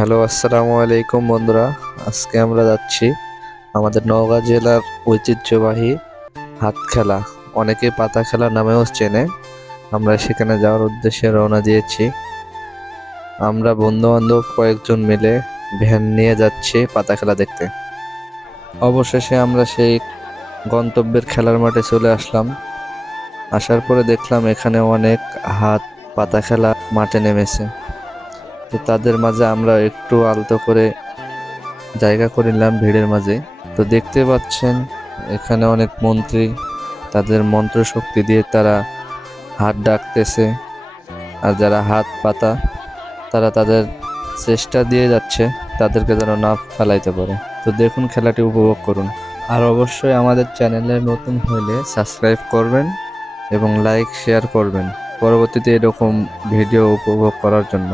Hello, আসসালামু আলাইকুম বন্ধুরা। আজকে আমরা যাচ্ছি আমাদের নওগাঁ জেলার ঐতিহ্যবাহী হাত খেলা, অনেকে পাতা খেলা নামেও চেনে। আমরা সেখানে যাওয়ার উদ্দেশ্যে রওনা দিয়েছি। আমরা বন্ধু বান্ধব কয়েকজন মিলে ভ্যান নিয়ে যাচ্ছি পাতা খেলা দেখতে। অবশেষে আমরা সেই গন্তব্যের খেলার মাঠে চলে আসলাম। আসার পরে দেখলাম এখানে অনেক হাত পাতা খেলা মাঠে নেমেছে। তো তাদের মাঝে আমরা একটু আলতো করে জায়গা করে নিলাম ভিড়ের মাঝে। তো দেখতে পাচ্ছেন এখানে অনেক মন্ত্রী, তাদের মন্ত্র শক্তি দিয়ে তারা হাত ডাকতেছে, আর যারা হাত পাতা তারা তাদের চেষ্টা দিয়ে যাচ্ছে তাদেরকে যেন না ফেলাইতে পারে। তো দেখুন, খেলাটি উপভোগ করুন। আর অবশ্যই আমাদের চ্যানেলে নতুন হলে সাবস্ক্রাইব করবেন এবং লাইক শেয়ার করবেন পরবর্তীতে এরকম ভিডিও উপভোগ করার জন্য।